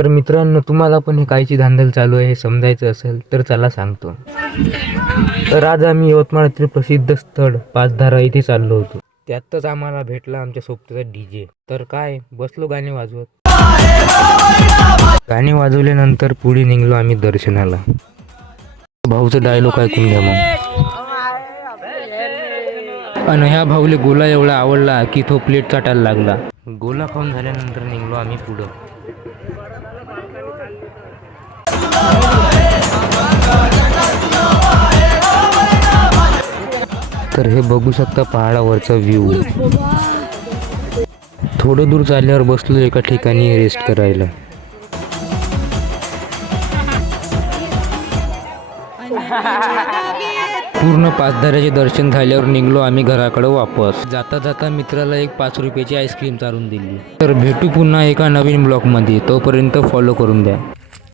तर मित्रांनो, तुम्हाला पण हे कायची धांदल चालू आहे हे समजायचं असेल तर चला सांगतो. तर आज आम्ही यवतमाळातील प्रसिद्ध स्थळ पाचधारा इथे चाललो होतो. त्यातच आम्हाला भेटला आमच्या सोबतीचा DJ. तर काय बसलो गाणे वाजवत. गाणे वाजवल्यानंतर पुढे निघलो आम्ही दर्शनाला. भाऊचा डायलॉग ऐकून घ्या मग. आणि ह्या भाऊले गोला एवढा आवडला की तो प्लेट चाटायला लागला. गोला खाऊन झाल्यानंतर निघलो आम्ही पुढं. तर हे बघू शकता पहाडावरचा व्ह्यू. थोडं दूर चालल्यावर बसलो एका ठिकाणी रेस्ट करायला. पूर्ण पाचधाऱ्याचे दर्शन झाल्यावर निघलो आम्ही घराकडे वापस. जाता जाता मित्राला एक 5 रुपयाची आईस्क्रीम चारून दिली. तर भेटू पुन्हा एका नवीन ब्लॉगमध्ये. तोपर्यंत फॉलो करून द्या.